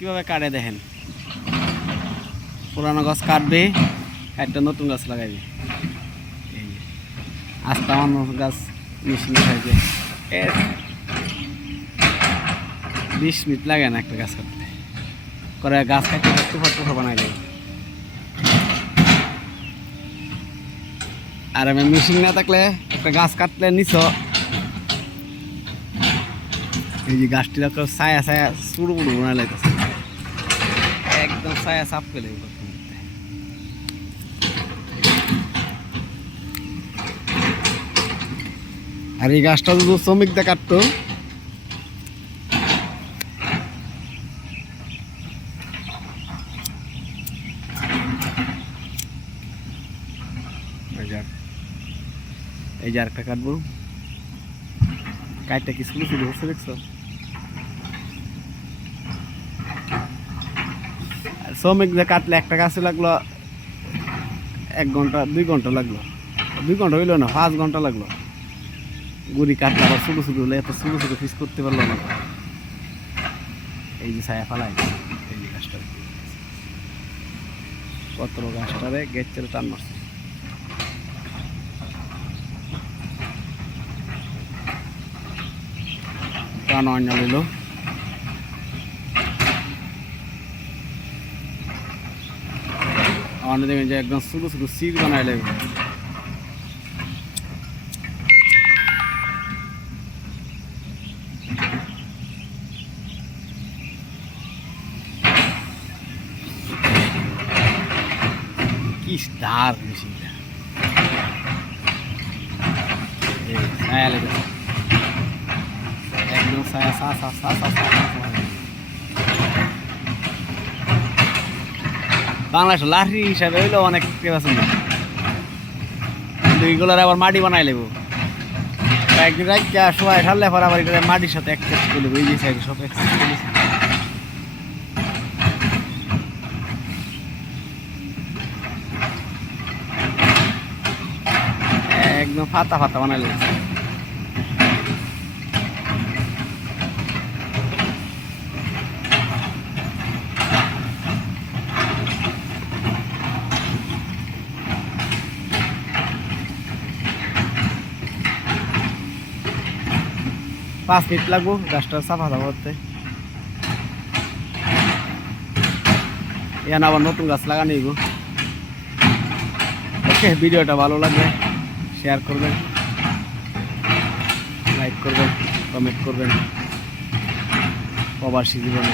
কিভাবে কাটে দেখেন, পুরানো গাছ কাটবে, একটা নতুন গাছ লাগাইবে। এই যে আস্তে আমার গাছ মেশিনে খাইছে 20 মিনিট লাগে না একটা গাছ কাটতে, করে গাছ কাটতে টুফা বানাই দেবে। আর আমি মেশিন না থাকলে একটা গাছ কাটলে নিচ এই যে গাছটি ছায়া ছায়া চুড়ু বুড়ু বানাই লাগতেছে, একদম ছায়া সাফ করে দেবে। আর এই গাছটা যদি শ্রমিক দিয়ে কাটতো, এই যে আরেকটা কাটবো, কাটটা কি শুরু শুরু হচ্ছে দেখছো। শ্রমিক দিয়ে কাটলে একটা গাছে লাগলো 1 ঘন্টা 2 ঘন্টা লাগলো, 2 ঘন্টা হইলো না 5 ঘন্টা লাগলো। গুড়ি কাটলে আবার ছোটো ছোটো হলে এত ছোটো ছোটো পিস করতে পারলো না। এই যে ছায়া ফালাই, এই যে গাছটা কত গাছটারে গেছে টান মারছে। টান অন্য লইল, আমাদের দেখেন যে একদম ছোটো ছোটো সিট বানাই লাগবে। কি স্টার মেশিনটা, ছায়া লেগেছে একদম ছায়া সা সা সা সা সা। বাংলাদেশ লাঠি হিসাবে হইলো অনেক পছন্দ, কিন্তু এইগুলোর আবার মাটি বানাই লেবো। একদিন রাখা সবাই ঢাললে পর আবার এটা মাটির সাথে এক্সচেঞ্জ করে লেবো। এই যে সাইডে সব এক্সচেঞ্জ করে একদম ফাতা ফাতা বানাই লেগেছে। পাঁচ মিনিট লাগবো গাছটা সাফা করতে। এখানে আবার নতুন গাছ লাগানো হইব। ওকে, ভিডিওটা ভালো লাগবে শেয়ার করবেন, লাইক করবেন, কমেন্ট করবেন। প্রবাসী জীবনে